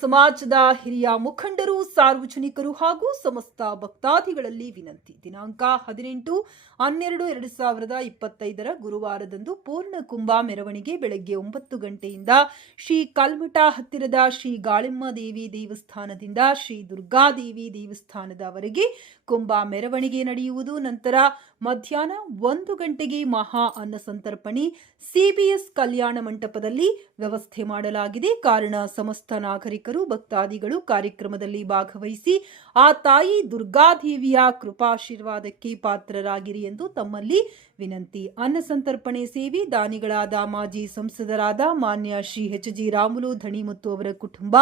ಸಮಾಜದ ಹಿರಿಯ ಮುಖಂಡರು, ಸಾರ್ವಜನಿಕರು ಹಾಗೂ ಸಮಸ್ತ ಭಕ್ತಾದಿಗಳಲ್ಲಿ ವಿನಂತಿ. ದಿನಾಂಕ 18/12/2025 ಗುರುವಾರದಂದು ಪೂರ್ಣ ಕುಂಭ ಮೆರವಣಿಗೆ ಬೆಳಗ್ಗೆ 9 ಗಂಟೆಯಿಂದ ಶ್ರೀ ಕಲ್ಮಠ ಹತ್ತಿರದ ಶ್ರೀ ಗಾಳಿಮ್ಮ ದೇವಿ ದೇವಸ್ಥಾನದಿಂದ ಶ್ರೀ ದುರ್ಗಾದೇವಿ ದೇವಸ್ಥಾನದವರೆಗೆ ಕುಂಭ ಮೆರವಣಿಗೆ ನಡೆಯುವುದು. ನಂತರ ಮಧ್ಯಾಹ್ನ 1 ಗಂಟೆಗೆ ಮಹಾ ಅನ್ನ ಸಂತರ್ಪಣೆ ಸಿಬಿಎಸ್ ಕಲ್ಯಾಣ ಮಂಟಪದಲ್ಲಿ ವ್ಯವಸ್ಥೆ ಮಾಡಲಾಗಿದೆ. ಕಾರಣ ಸಮಸ್ತ ನಾಗರಿಕರು ಭಕ್ತಾದಿಗಳು ಕಾರ್ಯಕ್ರಮದಲ್ಲಿ ಭಾಗವಹಿಸಿ ಆ ತಾಯಿ ದುರ್ಗಾದೇವಿಯ ಕೃಪಾಶೀರ್ವಾದಕ್ಕೆ ಪಾತ್ರರಾಗಿರಿ ಎಂದು ತಮ್ಮಲ್ಲಿ ವಿನಂತಿ. ಅನ್ನ ಸಂತರ್ಪಣೆ ಸೇವೆ ದಾನಿಗಳಾದ ಮಾಜಿ ಸಂಸದರಾದ ಮಾನ್ಯ ಶ್ರೀ ಎಚ್ ಜಿ ರಾಮುಲು ಧಣಿಮುತ್ತು ಅವರ ಕುಟುಂಬ,